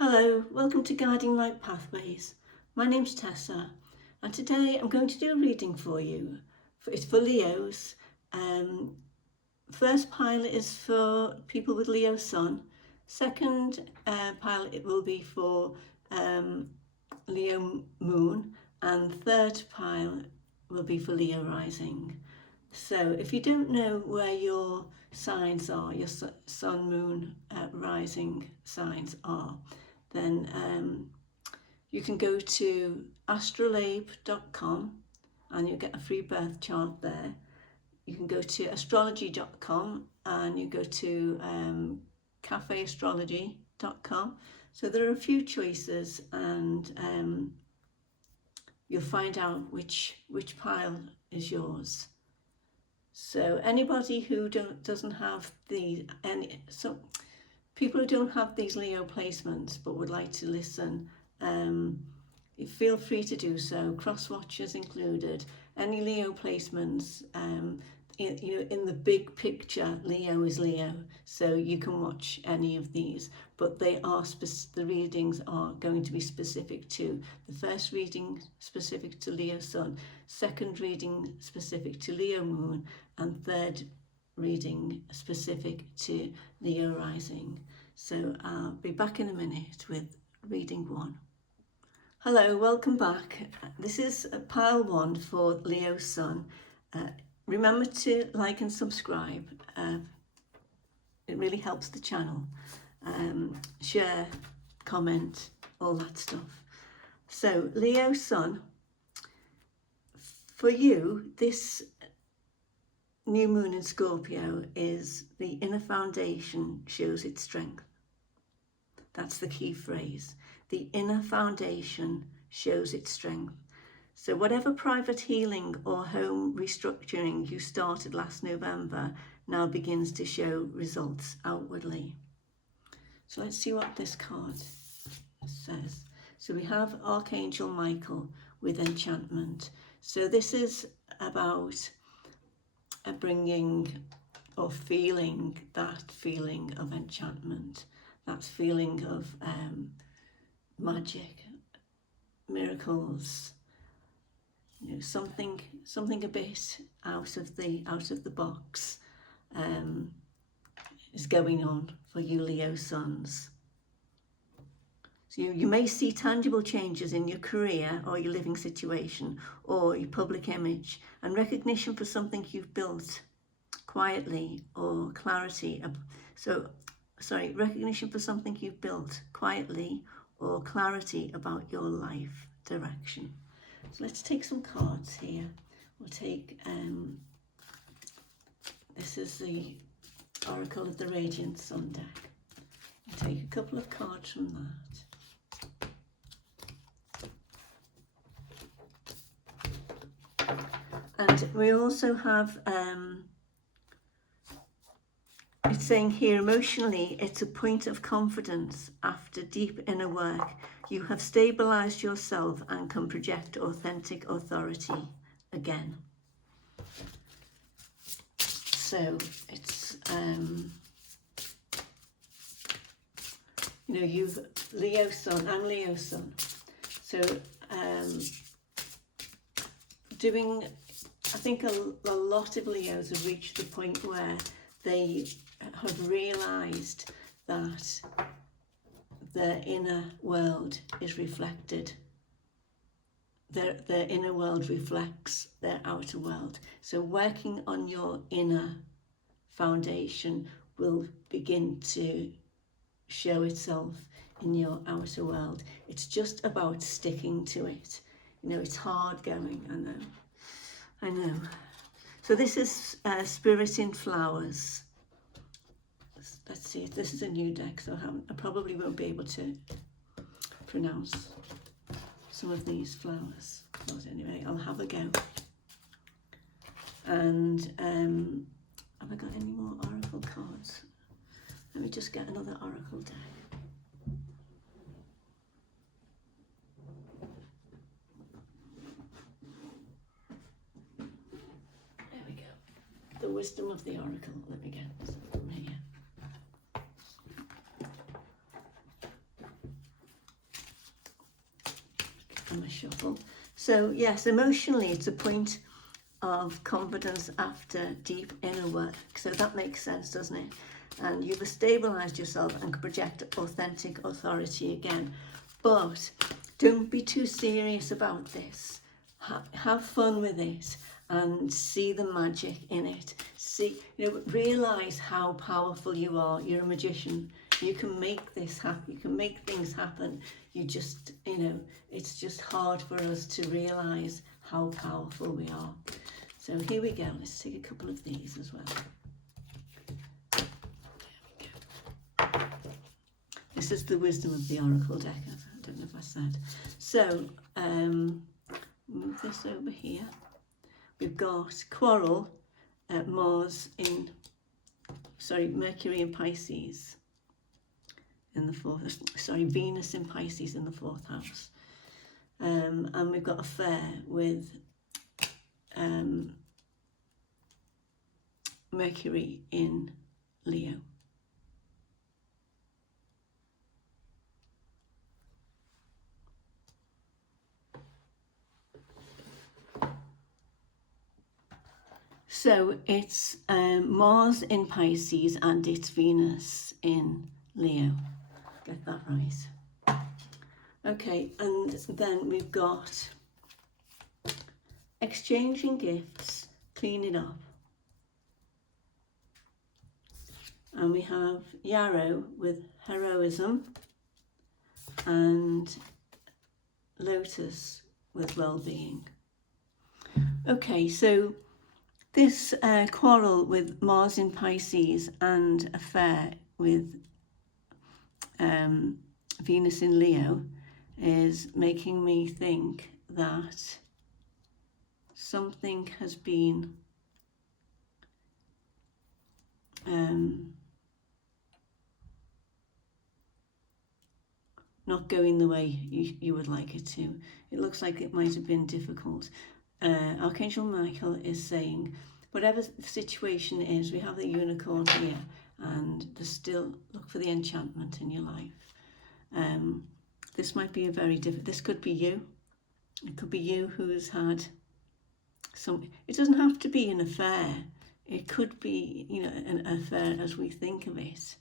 Hello, welcome to Guiding Light Pathways. My name's Tessa, and today I'm going to do a reading for you. It's for Leos. First pile is for people with Leo Sun. Second pile it will be for Leo Moon, and third pile will be for Leo Rising. So if you don't know where your signs are, your Sun, Moon, Rising signs are, then you can go to astrolabe.com and you'll get a free birth chart there. You can go to astrology.com and you go to cafeastrology.com. So there are a few choices, and you'll find out which pile is yours. So anybody who doesn't have people who don't have these Leo placements but would like to listen, feel free to do so. Cross watchers included. Any Leo placements, in the big picture, Leo is Leo, so you can watch any of these. But they are the readings are going to be specific to the first reading, specific to Leo Sun, second reading specific to Leo Moon, and third reading specific to Leo Rising. So I'll be back in a minute with reading 1. Hello, welcome back. This is pile 1 for Leo Sun. Remember to like and subscribe. It really helps the channel. Share, comment, all that stuff. So Leo Sun, for you, this new moon in Scorpio is the inner foundation shows its strength. That's the key phrase. The inner foundation shows its strength. So whatever private healing or home restructuring you started last November now begins to show results outwardly. So let's see what this card says. So we have Archangel Michael with enchantment. So this is about bringing or feeling that feeling of enchantment, that feeling of magic, miracles, something a bit out of the box is going on for you Leo Suns. So you may see tangible changes in your career or your living situation or your public image, and recognition for something you've built quietly or clarity. Recognition for something you've built quietly or clarity about your life direction. So let's take some cards here. We'll take, this is the Oracle of the Radiant Sun deck. We'll take a couple of cards from that. And we also have, it's saying here, emotionally, it's a point of confidence after deep inner work. You have stabilized yourself and can project authentic authority again. So it's, you've Leo Sun, I'm Leo Sun. So I think a lot of Leos have reached the point where they have realised that their inner world is reflected. Their inner world reflects their outer world. So working on your inner foundation will begin to show itself in your outer world. It's just about sticking to it. It's hard going, I know. So this is Spirit in Flowers. Let's see, this is a new deck, so I probably won't be able to pronounce some of these flowers. But anyway, I'll have a go. And have I got any more oracle cards? Let me just get another oracle deck. There we go. The wisdom of the oracle. Let me get this from here. and a shuffle. So yes, emotionally it's a point of confidence after deep inner work. So that makes sense, doesn't it? And you've stabilized yourself and can project authentic authority again. But don't be too serious about this. Have fun with it and see the magic in it. Realize how powerful you are. You're a magician. You can make this happen. You can make things happen. You just, it's just hard for us to realize how powerful we are. So here we go. Let's take a couple of these as well. This is the wisdom of the Oracle deck. I don't know if I said. So move this over here. We've got quarrel at Mercury in Pisces in the fourth, Venus in Pisces in the fourth house. And we've got affair with Mercury in Leo. So it's Mars in Pisces and it's Venus in Leo. Get that right. Okay, and then we've got exchanging gifts, clean it up. And we have Yarrow with heroism and Lotus with well-being. Okay, so this quarrel with Mars in Pisces and affair with Venus in Leo is making me think that something has been not going the way you would like it to. It looks like it might have been difficult. Archangel Michael is saying, whatever the situation is, we have the unicorn here, and there's still, look for the enchantment in your life. This might be this could be you. It could be you who's had it doesn't have to be an affair. It could be, an affair as we think of it.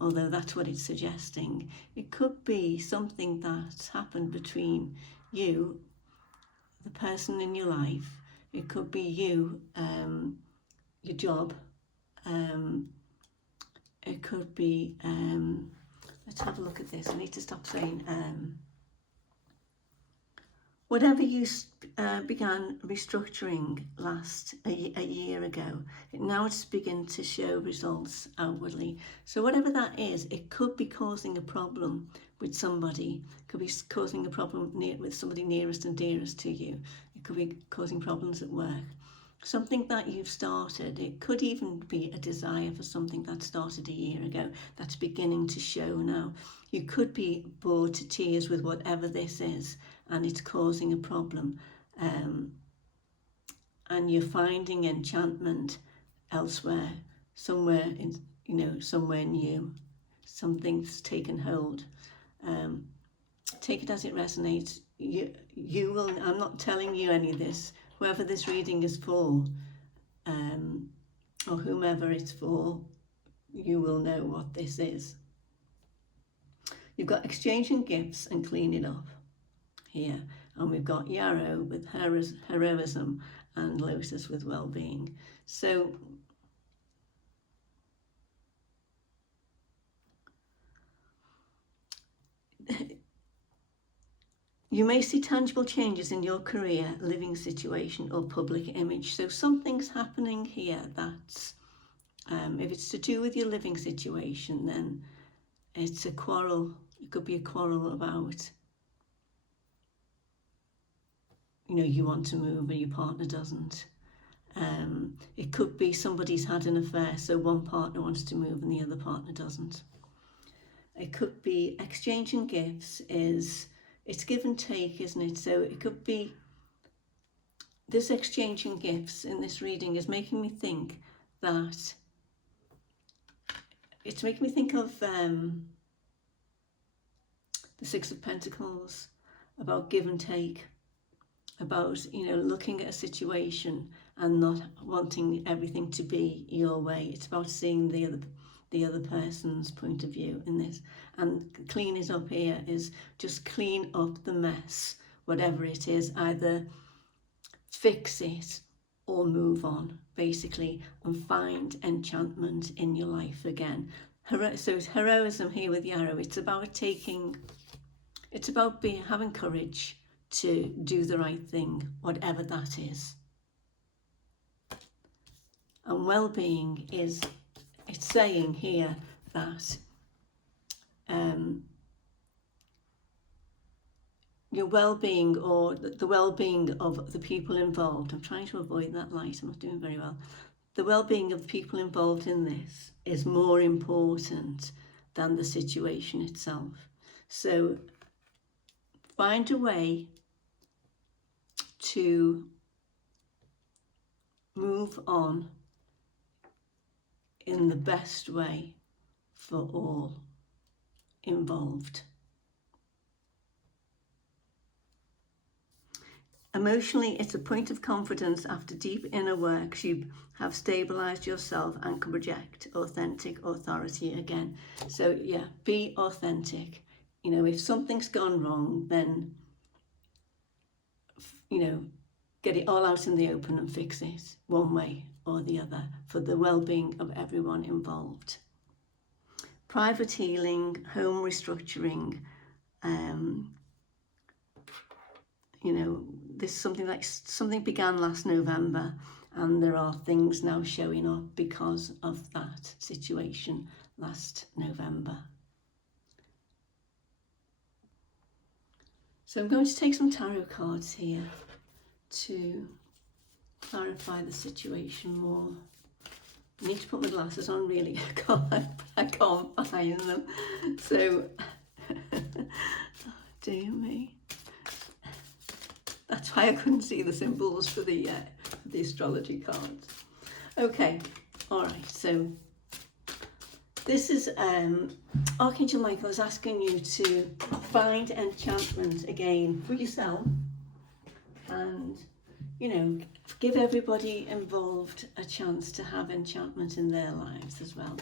Although that's what it's suggesting. It could be something that's happened between you, the person in your life. It could be you, your job. It could be, let's have a look at this. I need to stop saying, whatever you began restructuring a year ago, now it's beginning to show results outwardly. So whatever that is, it could be causing a problem with somebody. It could be causing a problem with somebody nearest and dearest to you. It could be causing problems at work. Something that you've started. It could even be a desire for something that started a year ago that's beginning to show now. You could be bored to tears with whatever this is, and it's causing a problem, and you're finding enchantment elsewhere, somewhere somewhere new. Something's taken hold. Take it as it resonates. You will. I'm not telling you any of this. Whoever this reading is for, or whomever it's for, you will know what this is. You've got exchanging gifts and clean it up here, and we've got Yarrow with heroism and Lotus with well-being. So you may see tangible changes in your career, living situation or public image. So something's happening here that's, if it's to do with your living situation, then it's a quarrel. It could be a quarrel about, you want to move and your partner doesn't. It could be somebody's had an affair, so one partner wants to move and the other partner doesn't. It could be exchanging gifts. It's give and take, isn't it? So it could be this exchanging gifts in this reading is making me think that it's making me think of the Six of Pentacles, about give and take, about, you know, looking at a situation and not wanting everything to be your way. It's about seeing the other person's point of view in this. And clean it up here is just clean up the mess, whatever it is, either fix it or move on, basically, and find enchantment in your life again. So it's heroism here with Yarrow. It's about having courage to do the right thing, whatever that is. And well-being is, it's saying here that your well-being, or the well-being of the people involved. I'm trying to avoid that light, I'm not doing very well. The well-being of the people involved in this is more important than the situation itself. So find a way to move on in the best way for all involved. Emotionally, it's a point of confidence. After deep inner work, you have stabilized yourself and can project authentic authority again. So yeah, be authentic. You know, if something's gone wrong, then, you know, get it all out in the open and fix it one way or the other for the well-being of everyone involved. Private healing, home restructuring, you know, this is something began last November, and there are things now showing up because of that situation last November. So I'm going to take some tarot cards here to clarify the situation more. I need to put my glasses on, really. I can't find them. So, dear me. That's why I couldn't see the symbols for the astrology cards. Okay, all right. So this is Archangel Michael is asking you to find enchantment again for yourself, and, you know, give everybody involved a chance to have enchantment in their lives as well.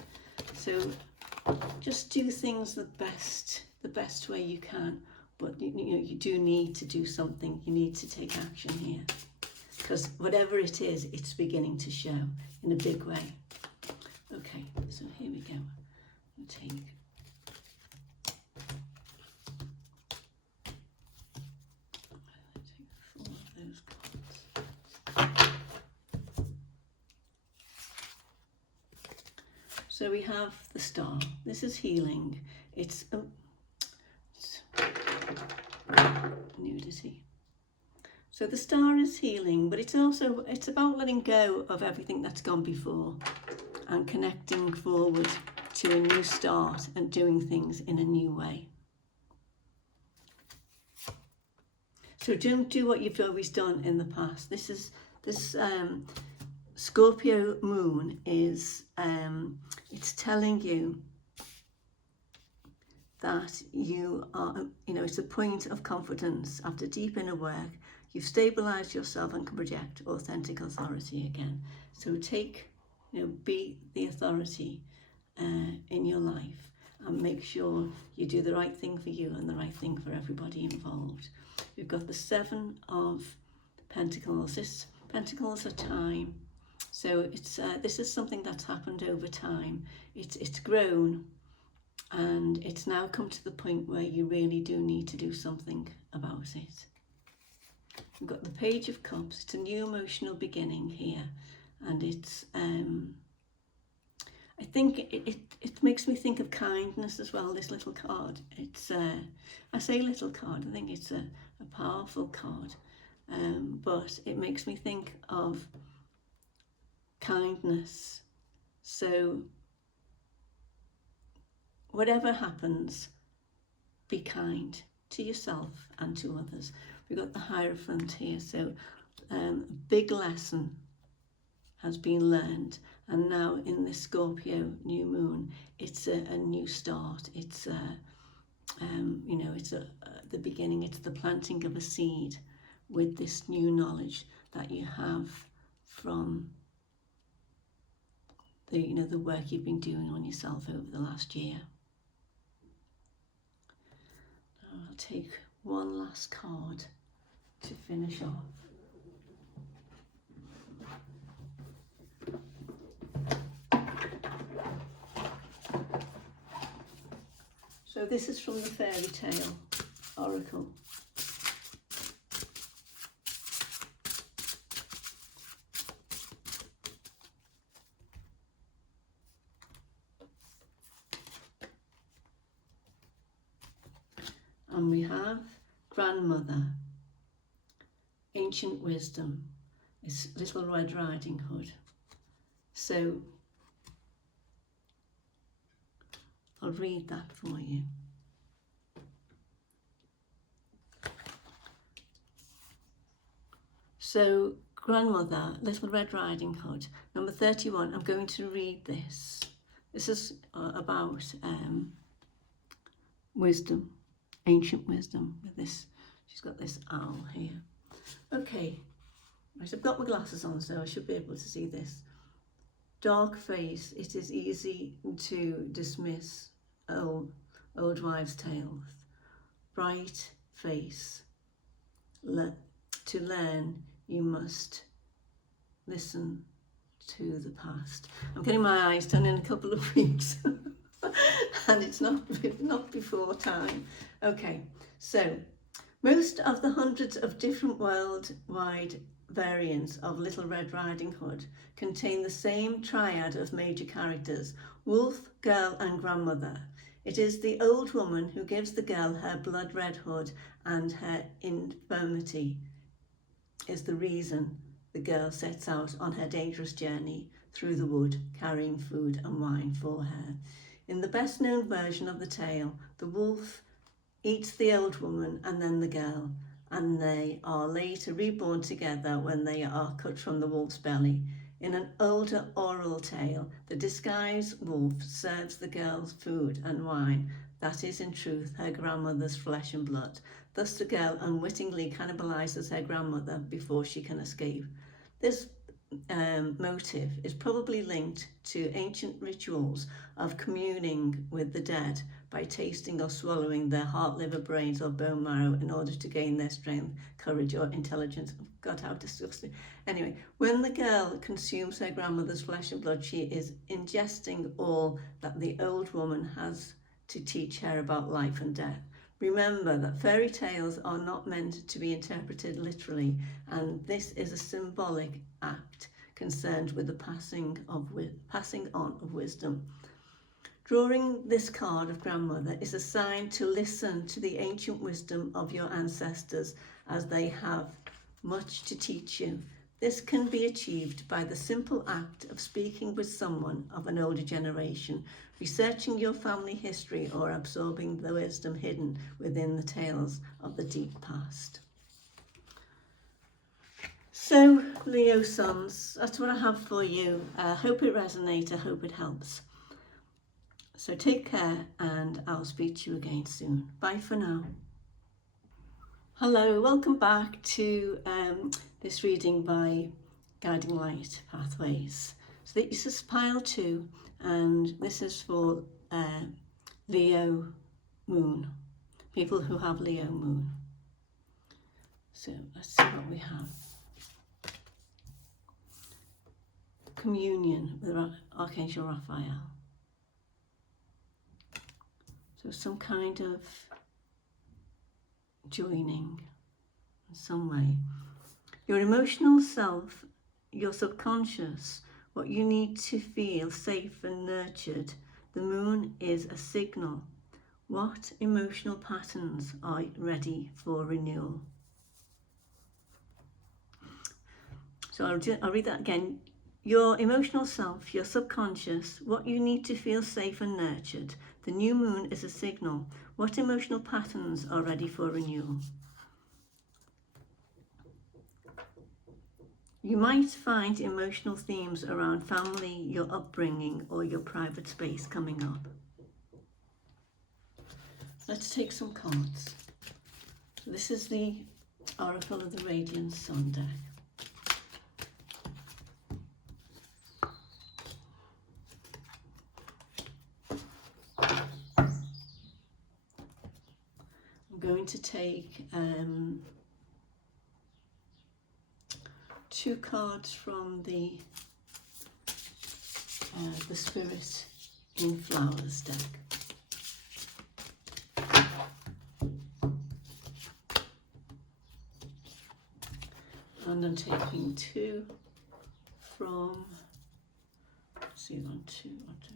So just do things the best way you can. But you know, you do need to do something. You need to take action here, because whatever it is, it's beginning to show in a big way. Okay, so here we go. I'll take four of those cards. So we have the Star. This is healing. It's nudity. So the Star is healing, but it's about letting go of everything that's gone before and connecting forward to a new start and doing things in a new way. So don't do what you've always done in the past. This Scorpio moon is it's telling you that you are, you know, it's a point of confidence. After deep inner work, you've stabilized yourself and can project authentic authority again. So be the authority in your life, and make sure you do the right thing for you and the right thing for everybody involved. We've got the Seven of Pentacles. This Pentacles are time. So this is something that's happened over time. It's grown, and it's now come to the point where you really do need to do something about it. We've got the Page of Cups. It's a new emotional beginning here, and it's I think it makes me think of kindness as well, this little card. It's I say little card, I think it's a powerful card, but it makes me think of kindness. So whatever happens, be kind to yourself and to others. We've got the Hierophant here, so a big lesson has been learned, and now in this Scorpio new moon, it's a new start. It's You know, it's the beginning, it's the planting of a seed with this new knowledge that you have from the, you know, the work you've been doing on yourself over the last year. I'll take one last card to finish off. So this is from the Fairy Tale Oracle. And we have Grandmother, Ancient Wisdom, it's Little Red Riding Hood. So I'll read that for you. So Grandmother, Little Red Riding Hood, number 31, I'm going to read this. This is about wisdom, ancient wisdom with this. She's got this owl here. Okay, right, I've got my glasses on, so I should be able to see this. Dark face, it is easy to dismiss old wives' tales. Bright face, to learn you must listen to the past. I'm getting my eyes done in a couple of weeks and it's not before time. Okay, so most of the hundreds of different worldwide variants of Little Red Riding Hood contain the same triad of major characters: wolf, girl and grandmother. It is the old woman who gives the girl her blood red hood, and her infirmity is the reason the girl sets out on her dangerous journey through the wood, carrying food and wine for her. In the best known version of the tale, the wolf eats the old woman and then the girl, and they are later reborn together when they are cut from the wolf's belly. In an older oral tale, the disguised wolf serves the girl's food and wine that is in truth her grandmother's flesh and blood. Thus the girl unwittingly cannibalizes her grandmother before she can escape. This motive is probably linked to ancient rituals of communing with the dead by tasting or swallowing their heart, liver, brains or bone marrow in order to gain their strength, courage or intelligence. Oh God, how disgusting. Anyway, when the girl consumes her grandmother's flesh and blood, she is ingesting all that the old woman has to teach her about life and death. Remember that fairy tales are not meant to be interpreted literally, and this is a symbolic act concerned with the passing on of wisdom. Drawing this card of grandmother is a sign to listen to the ancient wisdom of your ancestors, as they have much to teach you. This can be achieved by the simple act of speaking with someone of an older generation, researching your family history, or absorbing the wisdom hidden within the tales of the deep past. So, Leo sons, that's what I have for you. I hope it resonates, I hope it helps. So take care, and I'll speak to you again soon. Bye for now. Hello, welcome back to this reading by Guiding Light Pathways. So this is pile 2, and this is for Leo Moon, people who have Leo Moon. So let's see what we have. Communion with Archangel Raphael. So some kind of joining in some way. Your emotional self, your subconscious, what you need to feel safe and nurtured. The moon is a signal. What emotional patterns are ready for renewal? So I'll read that again. Your emotional self, your subconscious, what you need to feel safe and nurtured. The new moon is a signal. What emotional patterns are ready for renewal? You might find emotional themes around family, your upbringing, or your private space coming up. let's take some cards. So this is the Oracle of the Radiant Sun deck. I'm going to take 2 cards from the Spirit in Flowers deck. And I'm taking 2 from, let's see, 1, 2, 1, 2.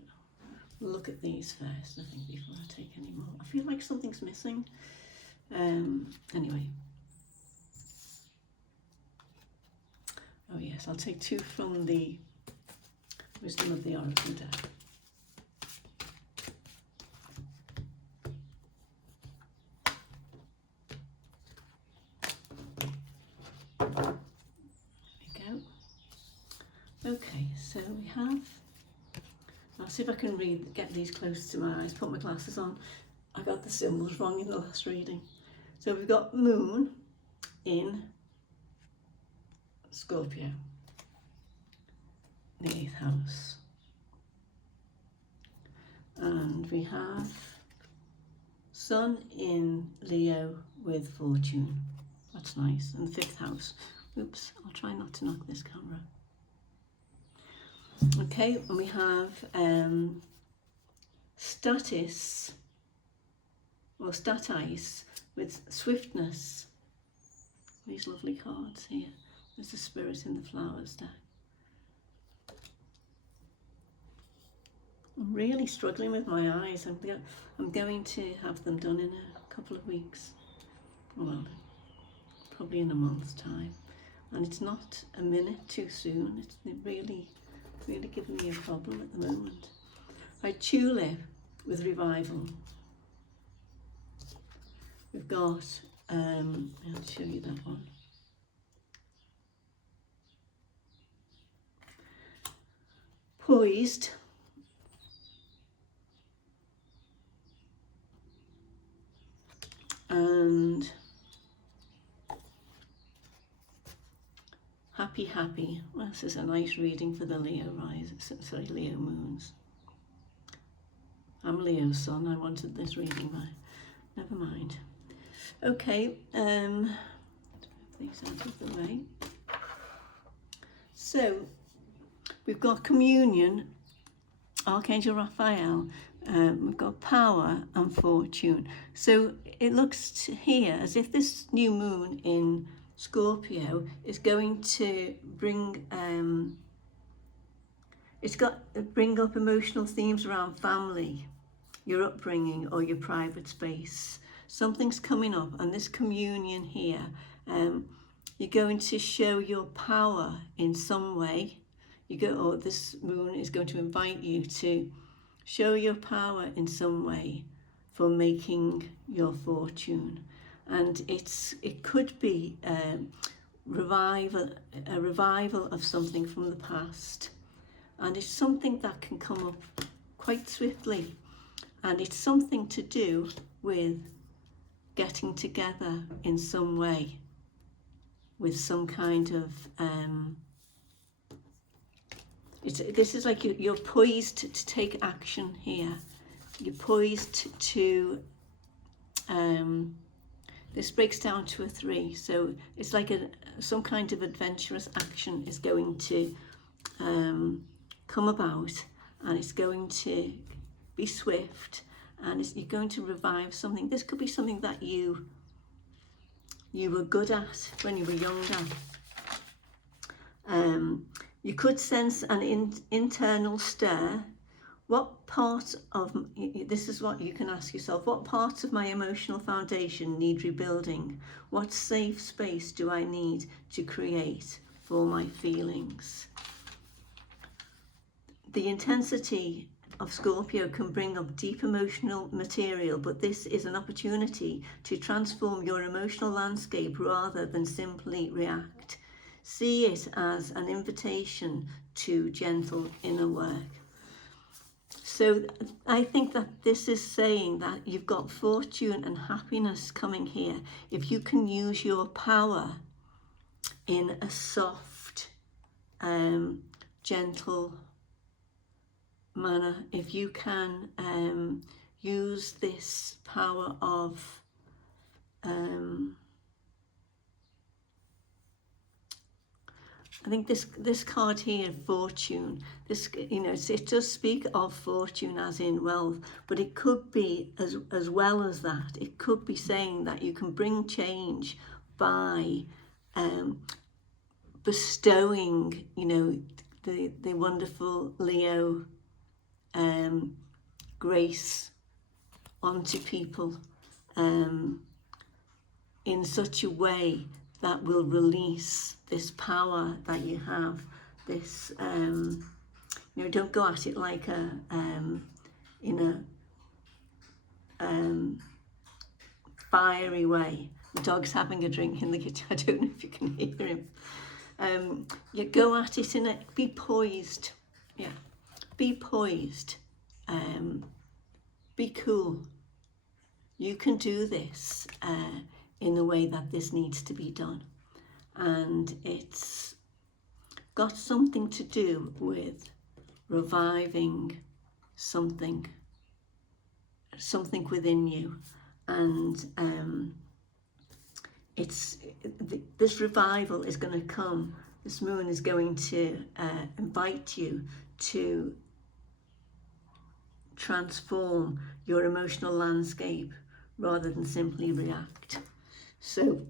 We'll look at these first, I think, before I take any more. I feel like something's missing. Anyway. Oh yes, I'll take 2 from the Wisdom of the Oracle deck. There we go. Okay, so we have, I'll see if I can get these close to my eyes, put my glasses on. I got the symbols wrong in the last reading. So we've got Moon in Scorpio, the 8th house. And we have Sun in Leo with Fortune. That's nice. And the 5th house. Oops, I'll try not to knock this camera. Okay, and we have Statis, or Statis, with Swiftness. These lovely cards here. There's the Spirit in the Flowers deck. I'm really struggling with my eyes. I'm going to have them done in a couple of weeks. Well, probably in a month's time. And it's not a minute too soon. It's really giving me a problem at the moment. Right, Tulip with Revival. We've got, I'll show you that one. Poised. And Happy. Well, this is a nice reading for the Leo Leo moons. I'm Leo Sun. I wanted this reading, but never mind. Okay, move these out of the way. So we've got Communion, Archangel Raphael. We've got Power and Fortune. So it looks here as if this new moon in Scorpio is going to bring bring up emotional themes around family, your upbringing, or your private space. Something's coming up, and this communion here, you're going to show your power in some way. This moon is going to invite you to show your power in some way for making your fortune. And it could be a revival of something from the past. And it's something that can come up quite swiftly. And it's something to do with getting together in some way with some kind of, this is like you're poised to take action here. You're poised to, this breaks down to a 3. So it's like some kind of adventurous action is going to come about, and it's going to be swift, and you're going to revive something. This could be something that you were good at when you were younger. You could sense an internal stir. What part of, this is what you can ask yourself, what parts of my emotional foundation need rebuilding? What safe space do I need to create for my feelings? The intensity of Scorpio can bring up deep emotional material, but this is an opportunity to transform your emotional landscape rather than simply react. See it as an invitation to gentle inner work. So I think that this is saying that you've got fortune and happiness coming here if you can use your power in a soft, gentle manner. If you can use this power of I think this card here, fortune, this, you know, it does speak of fortune as in wealth, but it could be as well as that. It could be saying that you can bring change by bestowing, you know, the wonderful Leo grace onto people in such a way that will release this power that you have. This, you know, don't go at it like in a fiery way. The dog's having a drink in the kitchen. I don't know if you can hear him. You go at it in a, be poised. Yeah, be poised. Be cool. You can do this in the way that this needs to be done. And it's got something to do with reviving something within you. And this revival is going to come. This moon is going to invite you to transform your emotional landscape rather than simply react. So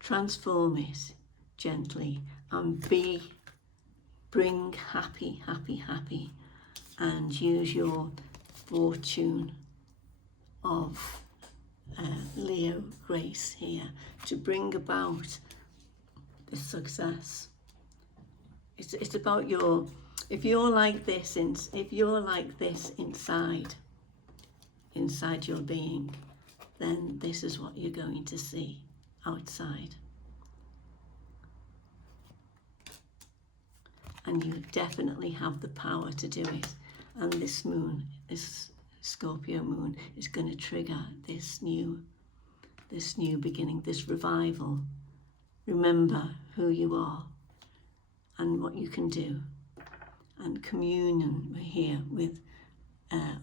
transform it gently and bring happy, and use your fortune of Leo grace here to bring about the success. It's about your, if you're like this inside your being, then this is what you're going to see outside. And you definitely have the power to do it. And this moon, this Scorpio moon, is going to trigger this new beginning, this revival. Remember who you are and what you can do. And communion here with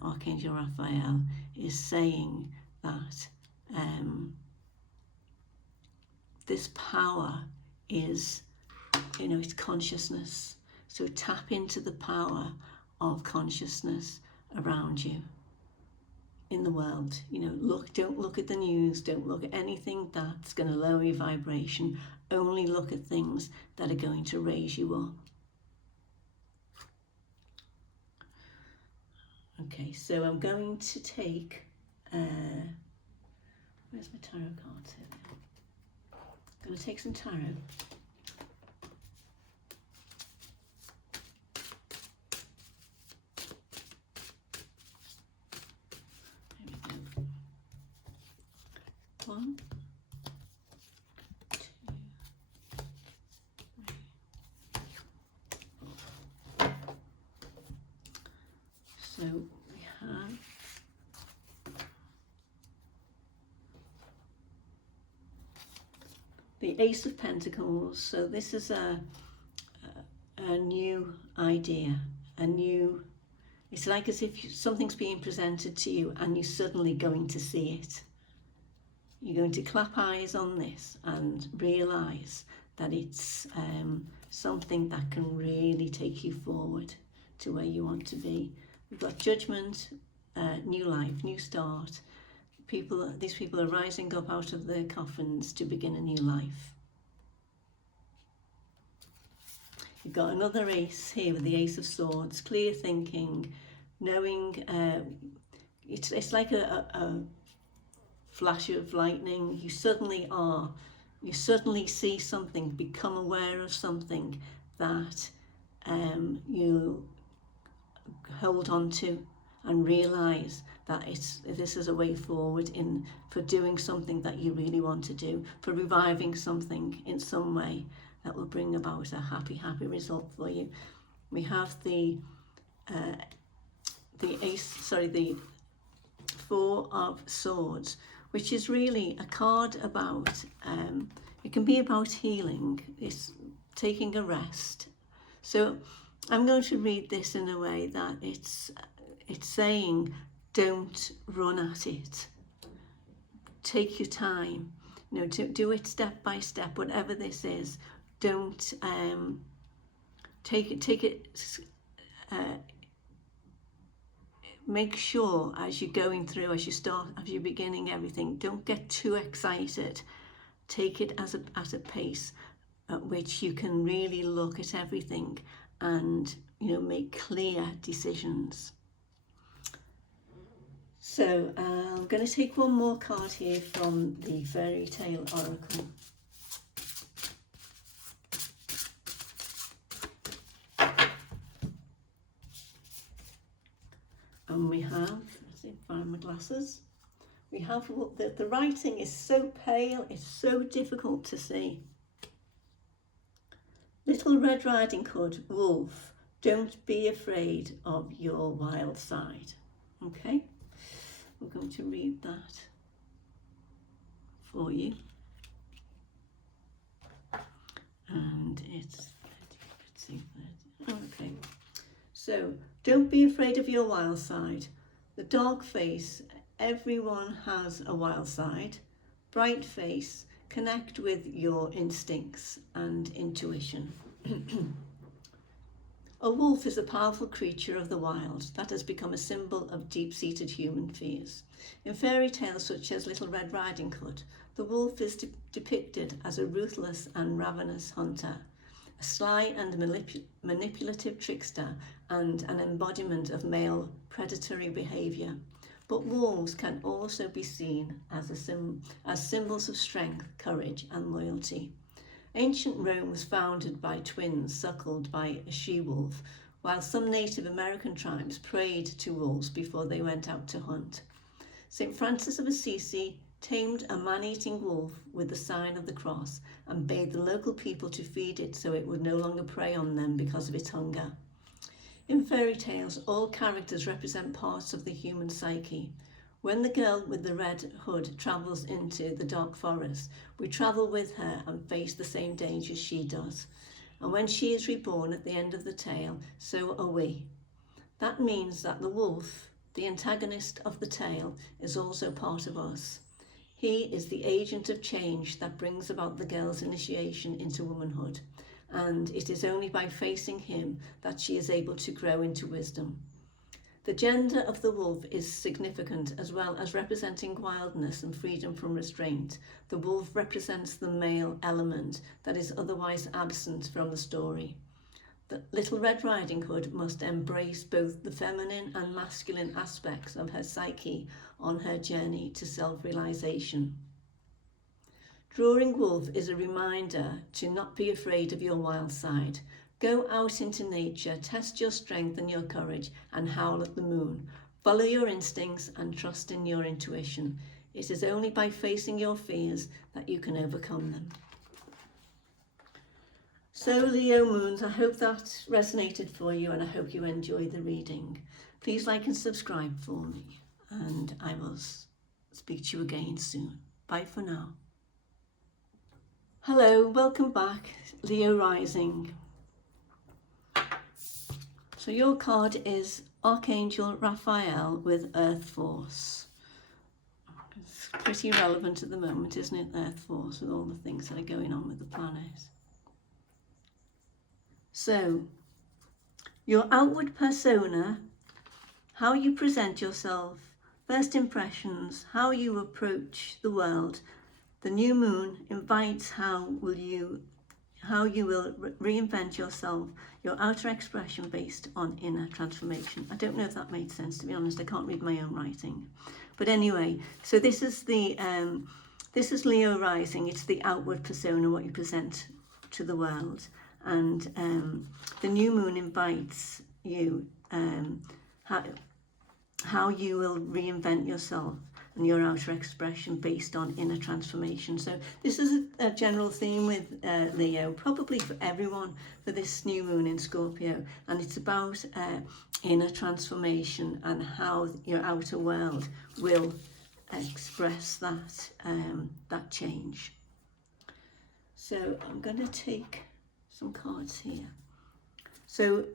Archangel Raphael is saying that this power is, you know, it's consciousness. So tap into the power of consciousness around you in the world. You know, don't look at the news, don't look at anything that's going to lower your vibration. Only look at things that are going to raise you up. Okay, so I'm going to take, where's my tarot cards here? I'm going to take some tarot. There we go. 1, 2, 3, 4. So we have the Ace of Pentacles. So this is a new idea, it's like as if something's being presented to you and you're suddenly going to see it. You're going to clap eyes on this and realise that it's something that can really take you forward to where you want to be. We've got Judgment, new life, new start. These people are rising up out of their coffins to begin a new life. You've got another ace here with the Ace of Swords, clear thinking, knowing, it's like a flash of lightning. You suddenly see something, become aware of something that you hold on to and realise that this is a way forward for doing something that you really want to do, for reviving something in some way that will bring about a happy result for you. we have the the Four of Swords, which is really a card about, it can be about healing, it's taking a rest. So I'm going to read this in a way that it's saying, don't run at it. Take your time, you know, to do it step by step, whatever this is. Don't take it make sure as you're going through, as you're beginning everything, don't get too excited. Take it at a pace at which you can really look at everything and, you know, make clear decisions. So I'm going to take one more card here from the Fairy Tale Oracle. And we have, let's see if I find my glasses. We have the writing is so pale, it's so difficult to see. Little Red Riding Hood, wolf, don't be afraid of your wild side. Okay, we're going to read that for you. And it's, let's see, okay. So, don't be afraid of your wild side. The dark face, everyone has a wild side. Bright face, connect with your instincts and intuition. A wolf is a powerful creature of the wild that has become a symbol of deep-seated human fears. In fairy tales such as Little Red Riding Hood, the wolf is depicted as a ruthless and ravenous hunter, a sly and manipulative trickster, and an embodiment of male predatory behaviour. But wolves can also be seen as symbols of strength, courage and loyalty. Ancient Rome was founded by twins suckled by a she-wolf, while some Native American tribes prayed to wolves before they went out to hunt. St. Francis of Assisi tamed a man-eating wolf with the sign of the cross and bade the local people to feed it so it would no longer prey on them because of its hunger. In fairy tales, all characters represent parts of the human psyche. When the girl with the red hood travels into the dark forest, we travel with her and face the same dangers she does. And when she is reborn at the end of the tale, so are we. That means that the wolf, the antagonist of the tale, is also part of us. He is the agent of change that brings about the girl's initiation into womanhood, and it is only by facing him that she is able to grow into wisdom. The gender of the wolf is significant, as well as representing wildness and freedom from restraint. The wolf represents the male element that is otherwise absent from the story. The Little Red Riding Hood must embrace both the feminine and masculine aspects of her psyche on her journey to self-realization. Drawing wolf is a reminder to not be afraid of your wild side. Go out into nature, test your strength and your courage, and howl at the moon. Follow your instincts and trust in your intuition. It is only by facing your fears that you can overcome them. So, Leo Moons, I hope that resonated for you and I hope you enjoyed the reading. Please like and subscribe for me, and I will speak to you again soon. Bye for now. Hello, welcome back, Leo Rising. So your card is Archangel Raphael with Earth Force. It's pretty relevant at the moment, isn't it, Earth Force, with all the things that are going on with the planet. So, your outward persona, how you present yourself, first impressions, how you approach the world. The new moon invites how you will reinvent yourself, your outer expression based on inner transformation. I don't know if that made sense, to be honest. I can't read my own writing. But anyway, so this is Leo Rising. It's the outward persona, what you present to the world. And the new moon invites you how you will reinvent yourself. and your outer expression based on inner transformation. So this is a general theme with Leo, probably for everyone, for this new moon in Scorpio, and it's about inner transformation and how your outer world will express that change. So I'm going to take some cards here. So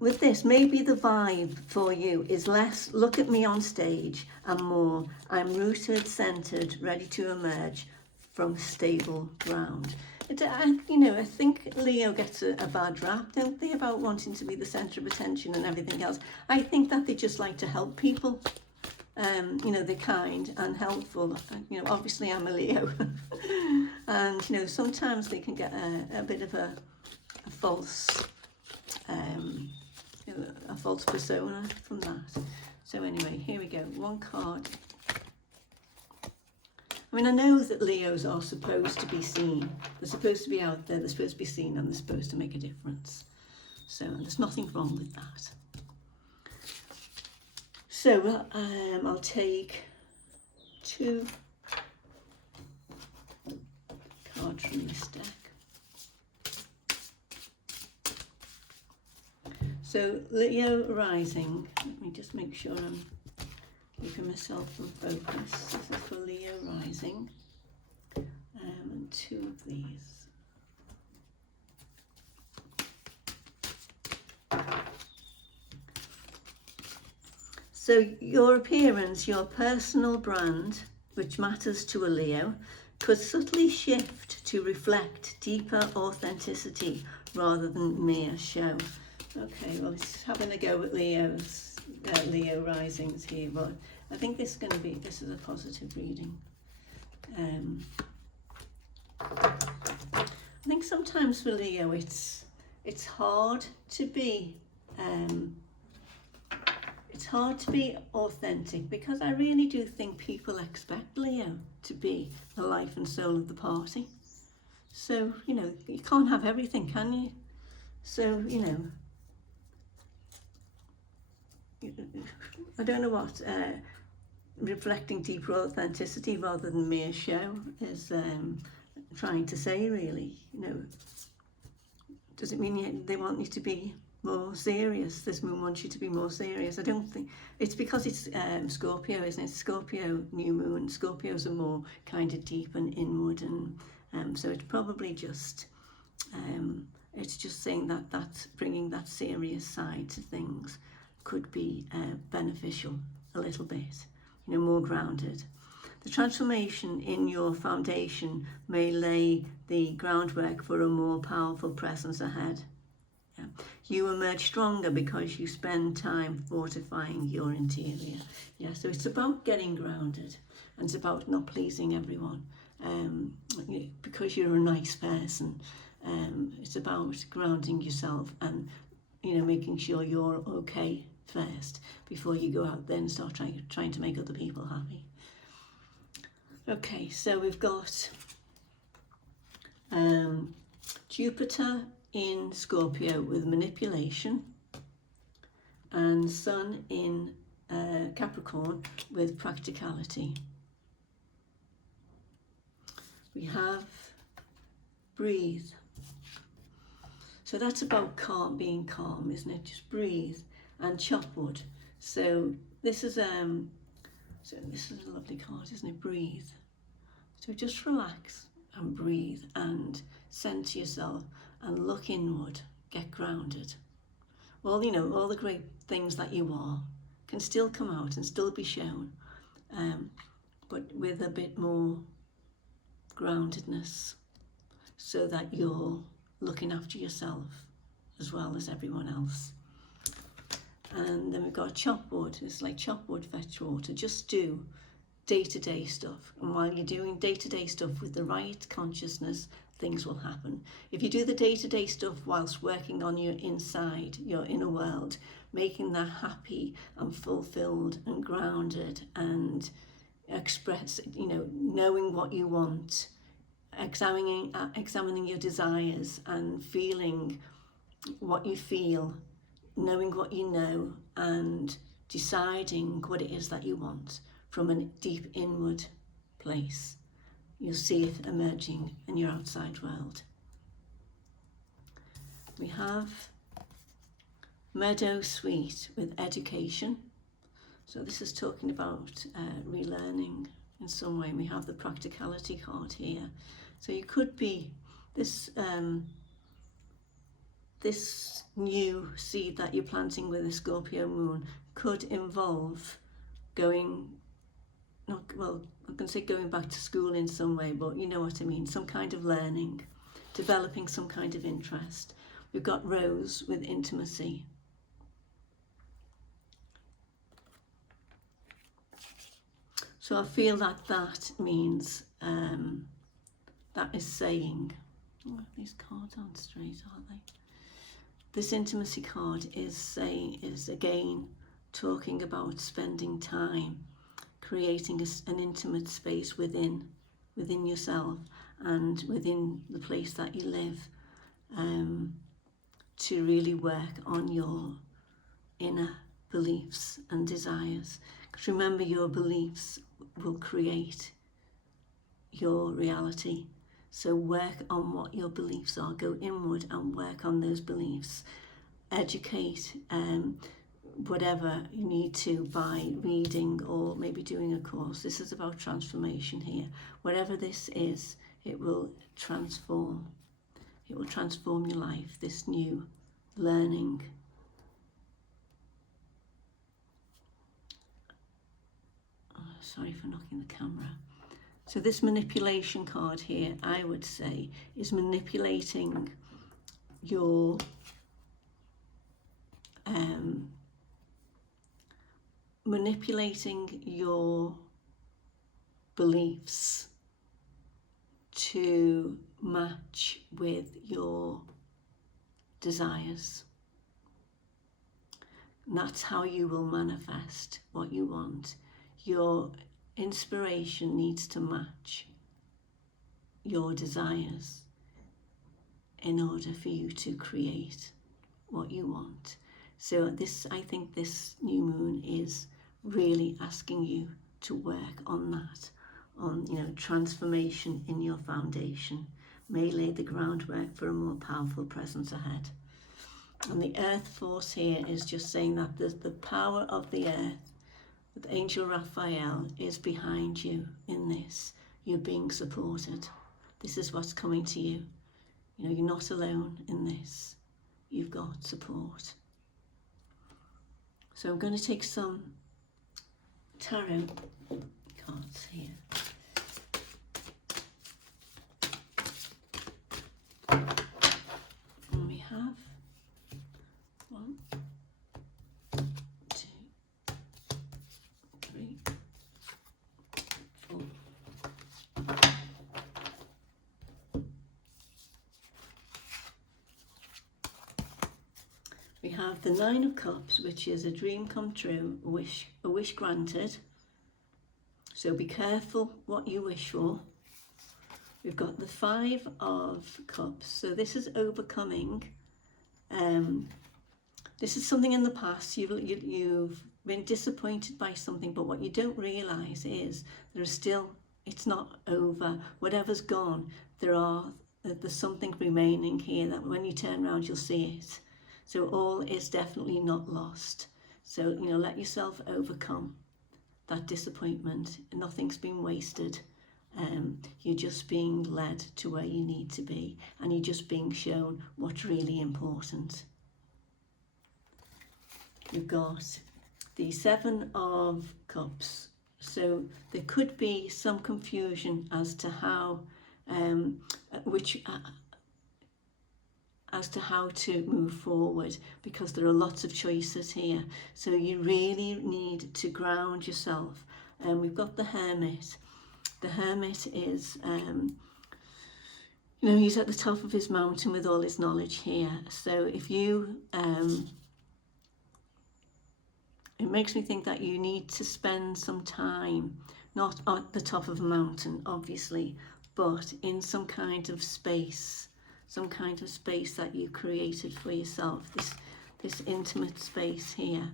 with this, maybe the vibe for you is less look at me on stage and more I'm rooted, centered, ready to emerge from stable ground. I think Leo gets a bad rap, don't they, about wanting to be the center of attention and everything else. I think that they just like to help people. They're kind and helpful. Obviously I'm a Leo. And, sometimes they can get a bit of a false persona from that. So anyway, here we go. One card. I mean, I know that Leos are supposed to be seen. They're supposed to be out there. They're supposed to be seen, and they're supposed to make a difference. So there's nothing wrong with that. So I'll take 2 cards from this deck. So Leo rising, let me just make sure I'm keeping myself in focus. This is for Leo rising, and 2 of these. So your appearance, your personal brand, which matters to a Leo, could subtly shift to reflect deeper authenticity rather than mere show. Okay, well, it's having a go at Leo risings here, but I think this is a positive reading. I think sometimes for Leo it's hard to be authentic, because I really do think people expect Leo to be the life and soul of the party. So, you can't have everything, can you? So, I don't know what reflecting deeper authenticity rather than mere show is trying to say, really. Does it mean they want you to be more serious? This moon wants you to be more serious. I don't think it's because it's Scorpio, isn't it? Scorpio new moon. Scorpios are more kind of deep and inward, and so it's probably just it's just saying that bringing that serious side to things could be beneficial a little bit, more grounded. The transformation in your foundation may lay the groundwork for a more powerful presence ahead. Yeah. You emerge stronger because you spend time fortifying your interior. Yeah, so it's about getting grounded, and it's about not pleasing everyone because you're a nice person. It's about grounding yourself and making sure you're okay first before you go out there and start trying to make other people happy. Okay, so we've got Jupiter in Scorpio with manipulation, and Sun in Capricorn with practicality. We have breathe. So that's about being calm, isn't it? Just breathe. And chopwood. So this is a lovely card, isn't it? Breathe. So just relax and breathe and center yourself and look inward. Get grounded. Well, all the great things that you are can still come out and still be shown, but with a bit more groundedness, so that you're looking after yourself as well as everyone else. And then we've got chopwood. It's like chopwood, fetch water. Just do day-to-day stuff. And while you're doing day-to-day stuff with the right consciousness, things will happen. If you do the day-to-day stuff whilst working on your inside, your inner world, making that happy and fulfilled and grounded and express, knowing what you want, examining your desires and feeling what you feel, knowing what you know, and deciding what it is that you want from a deep inward place. You'll see it emerging in your outside world. We have Meadow Sweet with education. So this is talking about relearning in some way. We have the practicality card here. So you could be, this this new seed that you're planting with the Scorpio moon could involve going, not, well, I'm going to say going back to school in some way, but you know what I mean, some kind of learning, developing some kind of interest. We've got Rose with intimacy. So I feel that that means, that is saying, oh, these cards aren't straight, are they? This intimacy card is again talking about spending time, creating an intimate space within yourself and within the place that you live, to really work on your inner beliefs and desires. Because remember, your beliefs will create your reality. So work on what your beliefs are. Go inward and work on those beliefs. Educate whatever you need to by reading or maybe doing a course. This is about transformation here. Whatever this is, it will transform. It will transform your life, this new learning. Oh, sorry for knocking the camera. So this manipulation card here, I would say, is manipulating your beliefs to match with your desires. And that's how you will manifest what you want. Your inspiration needs to match your desires in order for you to create what you want. So this, I think this new moon is really asking you to work on that, on, you know, transformation in your foundation. May lay the groundwork for a more powerful presence ahead. And the earth force here is just saying that the power of the earth, with Angel Raphael, is behind you in this. You're being supported. This is what's coming to you. You know, you're not alone in this. You've got support. So I'm going to take some tarot cards here. And we have 1, 2, 3, 4. We have the 9 of Cups, which is a dream come true, a wish granted. So be careful what you wish for. We've got the 5 of Cups. So this is overcoming. This is something in the past. You've been disappointed by something, but what you don't realise is there's not over. Whatever's gone, there's something remaining here that when you turn around, you'll see it. So all is definitely not lost. So, you know, let yourself overcome that disappointment. Nothing's been wasted. You're just being led to where you need to be, and you're just being shown what's really important. You've got the 7 of Cups. So there could be some confusion as to how to move forward, because there are lots of choices here. So you really need to ground yourself. And we've got the Hermit. The Hermit is, you know, he's at the top of his mountain with all his knowledge here. So if you, it makes me think that you need to spend some time, not at the top of a mountain, obviously, but in some kind of space that you created for yourself, this intimate space here.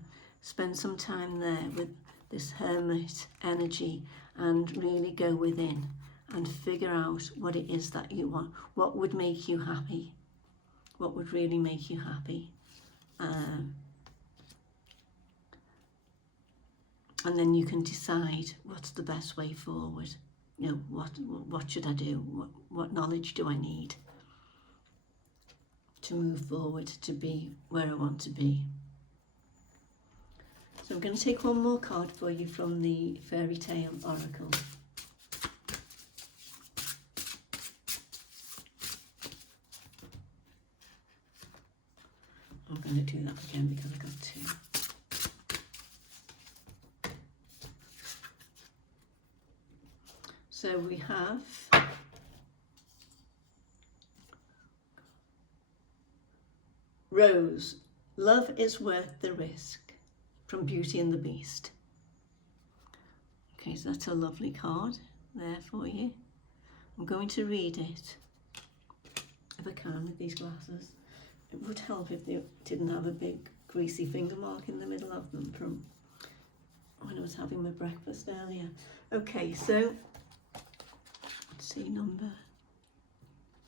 spend some time there with this hermit energy and really go within and figure out what it is that you want. What would make you happy? What would really make you happy? And then you can decide what's the best way forward. You know, what should I do? What knowledge do I need to move forward to be where I want to be? So I'm going to take one more card for you from the Fairy Tale Oracle. I'm going to do that again because I got two. So we have Rose, love is worth the risk, from Beauty and the Beast. Okay, so that's a lovely card there for you. I'm going to read it, if I can, with these glasses. It would help if they didn't have a big greasy finger mark in the middle of them from when I was having my breakfast earlier. Okay, so let's see, number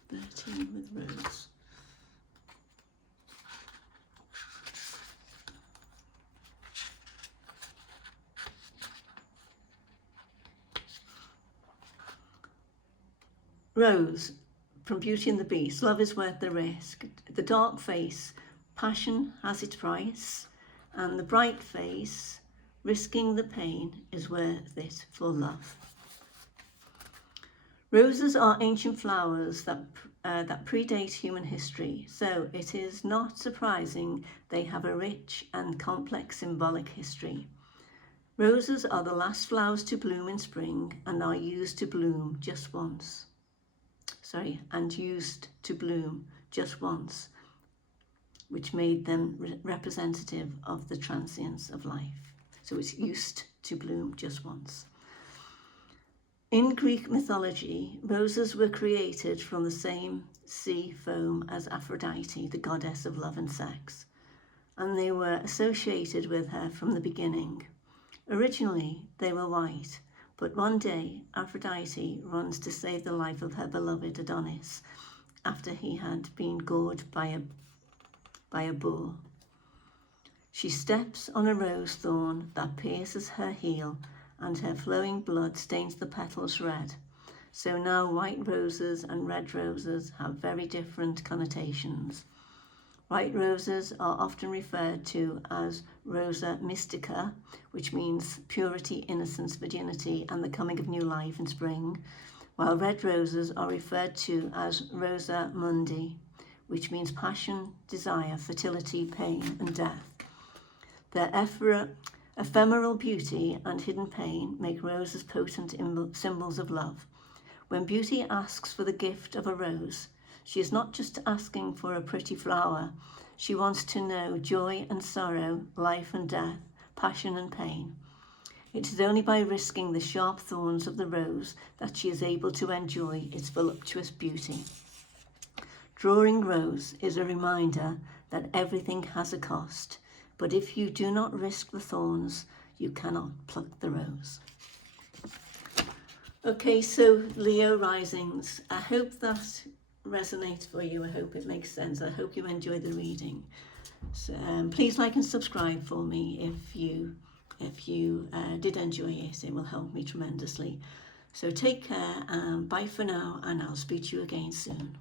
13 with Rose. Rose, from Beauty and the Beast, love is worth the risk. The dark face, passion has its price, and the bright face, risking the pain, is worth it for love. Roses are ancient flowers that predate human history, so it is not surprising they have a rich and complex symbolic history. Roses are the last flowers to bloom in spring and are used to bloom just once. Used to bloom just once, which made them representative of the transience of life. So it's used to bloom just once. In Greek mythology, roses were created from the same sea foam as Aphrodite, the goddess of love and sex, and they were associated with her from the beginning. Originally, they were white, but one day, Aphrodite runs to save the life of her beloved Adonis after he had been gored by a boar. She steps on a rose thorn that pierces her heel, and her flowing blood stains the petals red. So now white roses and red roses have very different connotations. White roses are often referred to as Rosa Mystica, which means purity, innocence, virginity, and the coming of new life in spring, while red roses are referred to as Rosa Mundi, which means passion, desire, fertility, pain, and death. Their ephemeral beauty and hidden pain make roses potent symbols of love. When Beauty asks for the gift of a rose, she is not just asking for a pretty flower. She wants to know joy and sorrow, life and death, passion and pain. It is only by risking the sharp thorns of the rose that she is able to enjoy its voluptuous beauty. Drawing rose is a reminder that everything has a cost, but if you do not risk the thorns, you cannot pluck the rose. Okay, so Leo risings, I hope that resonates for you. I hope it makes sense. I hope you enjoy the reading. So, please like and subscribe for me if you did enjoy it. It will help me tremendously. So take care, bye for now, and I'll speak to you again soon.